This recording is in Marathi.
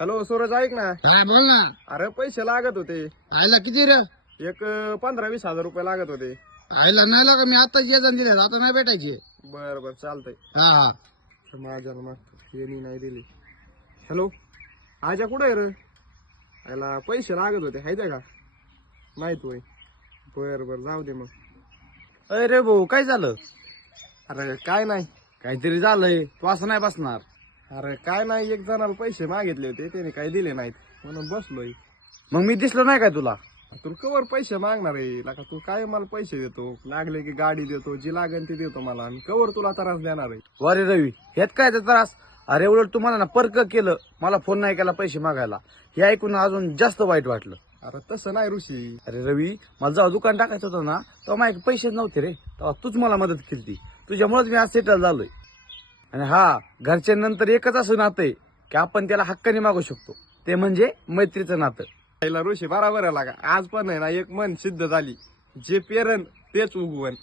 हॅलो सूरज, ऐक ना. काय बोल ना. अरे पैसे लागत होते. आयला किती रे? एक 15-20 हजार रुपये लागत होते. आयला नाही लागा, मी आता ये दिले, आता नाही भेटायचे. बर चालतंय. हा हा. माझ्या यांनी नाही दिली. हॅलो, आजा कुठे आहे रे? याला पैसे लागत होते, हायते का? माहित होय. बर जाऊ दे मग. अरे भाऊ, काय झालं? अरे काय नाही. काहीतरी झालंय, तू असं नाही बसणार. अरे काय नाही, एक जणाला पैसे मागितले होते, त्याने काही दिले नाहीत म्हणून बसलोय. मग मी दिसलो नाही काय तुला? तू कवर पैसे मागणार आहे का? तू काय मला पैसे देतो, लागले की गाडी देतो, जी लागेल ती देतो मला, आणि कवर तुला त्रास देणार आहे. वारे रवी, ह्यात काय त्रास? अरे उलट तुम्हाला ना पर्क केलं, मला फोन नाही केला पैसे मागायला, हे ऐकून अजून जास्त वाईट वाटलं. अरे तसं नाही ऋषी. अरे रवी, मला जेव्हा दुकान टाकायचं होतं ना, तेव्हा माझ्याकडे पैसेच नव्हते रे, तेव्हा तूच मला मदत केली. तुझ्यामुळेच मी आज सेटल झालोय. आणि हा, घरच्यांनंतर एकच असं नातं आहे की आपण त्याला हक्काने मागू शकतो, ते म्हणजे मैत्रीचं नातं. ऋषी बरोबर आहे लागा. आज पण आहे ना, एक मन सिद्ध झाली, जे पेरण तेच उगवण.